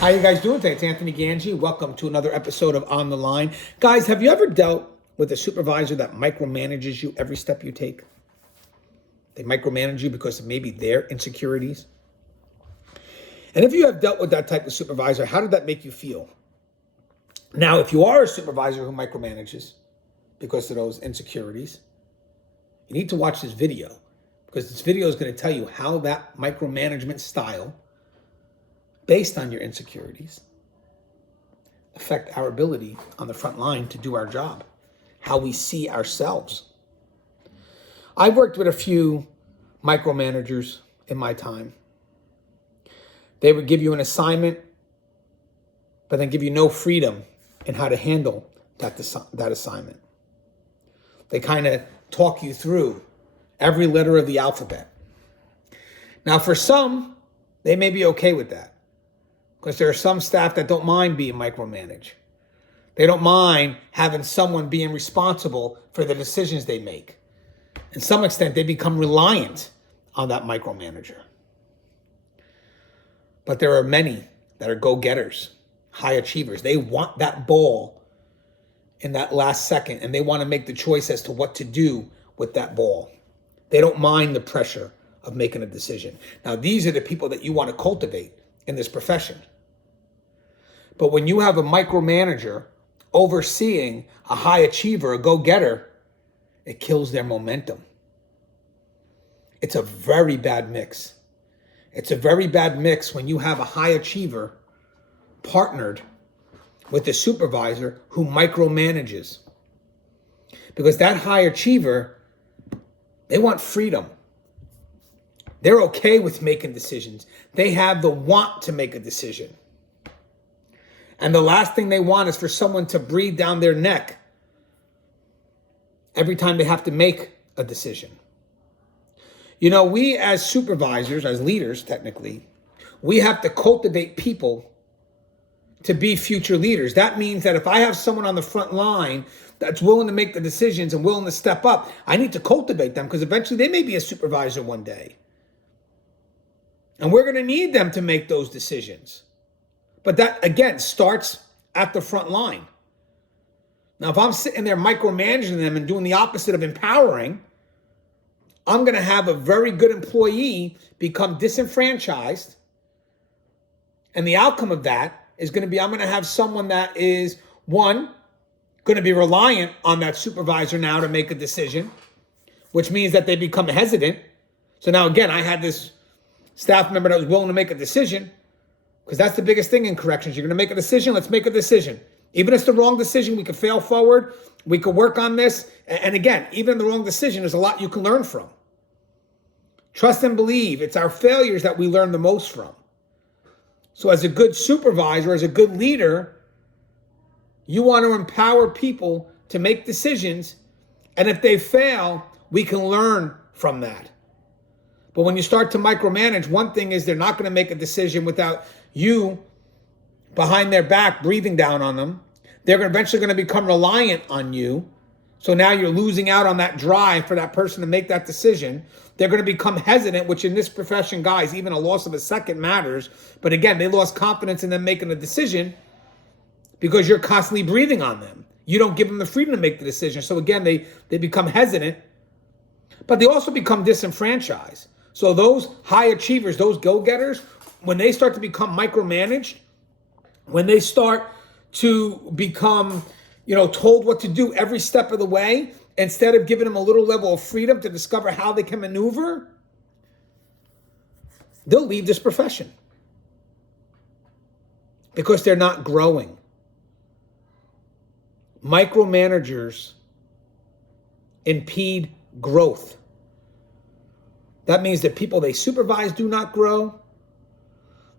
How you guys doing today? It's Anthony Gangi. Welcome to another episode of On the Line. Guys, have you ever dealt with a supervisor that micromanages you every step you take? They micromanage you because of maybe their insecurities. And if you have dealt with that type of supervisor, how did that make you feel? Now, if you are a supervisor who micromanages because of those insecurities, you need to watch this video because this video is going to tell you how that micromanagement style, based on your insecurities, affect our ability on the front line to do our job, how we see ourselves. I've worked with a few micromanagers in my time. They would give you an assignment, but then give you no freedom in how to handle that assignment. They kind of talk you through every letter of the alphabet. Now, for some, they may be okay with that because there are some staff that don't mind being micromanaged. They don't mind having someone being responsible for the decisions they make. In some extent, they become reliant on that micromanager. But there are many that are go-getters, high achievers. They want that ball in that last second, and they want to make the choice as to what to do with that ball. They don't mind the pressure of making a decision. Now, these are the people that you want to cultivate in this profession. But when you have a micromanager overseeing a high achiever, a go-getter, it kills their momentum. It's a very bad mix. It's a very bad mix when you have a high achiever partnered with a supervisor who micromanages. Because that high achiever, they want freedom. They're okay with making decisions. They have the want to make a decision. And the last thing they want is for someone to breathe down their neck every time they have to make a decision. You know, we as supervisors, as leaders, technically, we have to cultivate people to be future leaders. That means that if I have someone on the front line that's willing to make the decisions and willing to step up, I need to cultivate them because eventually they may be a supervisor one day. And we're going to need them to make those decisions. But that, again, starts at the front line. Now, if I'm sitting there micromanaging them and doing the opposite of empowering, I'm going to have a very good employee become disenfranchised. And the outcome of that is going to be, I'm going to have someone that is, one, going to be reliant on that supervisor now to make a decision, which means that they become hesitant. So now, again, I had this staff member that was willing to make a decision, because that's the biggest thing in corrections. You're going to make a decision, let's make a decision. Even if it's the wrong decision, we could fail forward. We could work on this. And again, even in the wrong decision, there's a lot you can learn from. Trust and believe. It's our failures that we learn the most from. So as a good supervisor, as a good leader, you want to empower people to make decisions. And if they fail, we can learn from that. But when you start to micromanage, one thing is they're not going to make a decision without you behind their back breathing down on them. They're eventually going to become reliant on you. So now you're losing out on that drive for that person to make that decision. They're going to become hesitant, which in this profession, guys, even a loss of a second matters. But again, they lost confidence in them making a decision because you're constantly breathing on them. You don't give them the freedom to make the decision. So again, they become hesitant, but they also become disenfranchised. So those high achievers, those go-getters, when they start to become micromanaged, when they start to become, told what to do every step of the way, instead of giving them a little level of freedom to discover how they can maneuver, they'll leave this profession because they're not growing. Micromanagers impede growth. That means that people they supervise do not grow.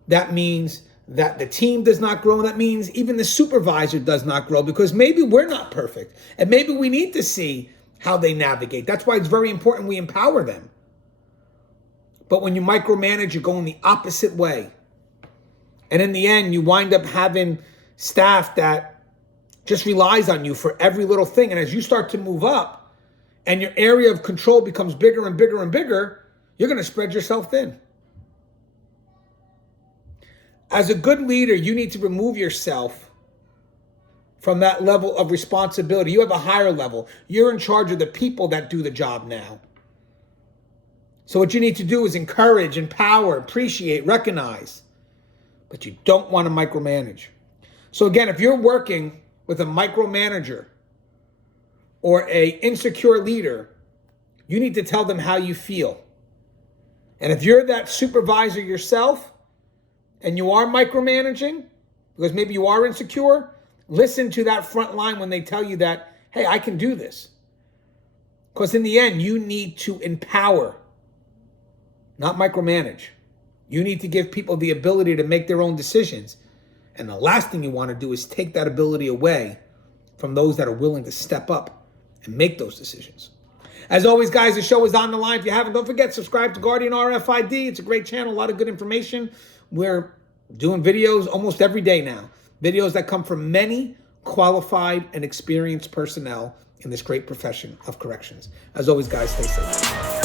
That means that the team does not grow. That means even the supervisor does not grow because maybe we're not perfect. And maybe we need to see how they navigate. That's why it's very important we empower them. But when you micromanage, you're going the opposite way. And in the end, you wind up having staff that just relies on you for every little thing. And as you start to move up and your area of control becomes bigger and bigger and bigger, you're going to spread yourself thin. As a good leader, you need to remove yourself from that level of responsibility. You have a higher level. You're in charge of the people that do the job now. So what you need to do is encourage, empower, appreciate, recognize. But you don't want to micromanage. So again, if you're working with a micromanager or a insecure leader, you need to tell them how you feel. And if you're that supervisor yourself and you are micromanaging, because maybe you are insecure, listen to that front line when they tell you that, hey, I can do this. Because in the end, you need to empower, not micromanage. You need to give people the ability to make their own decisions. And the last thing you want to do is take that ability away from those that are willing to step up and make those decisions. As always, guys, the show is on the line. If you haven't, don't forget, subscribe to Guardian RFID. It's a great channel, a lot of good information. We're doing videos almost every day now. Videos that come from many qualified and experienced personnel in this great profession of corrections. As always, guys, stay safe.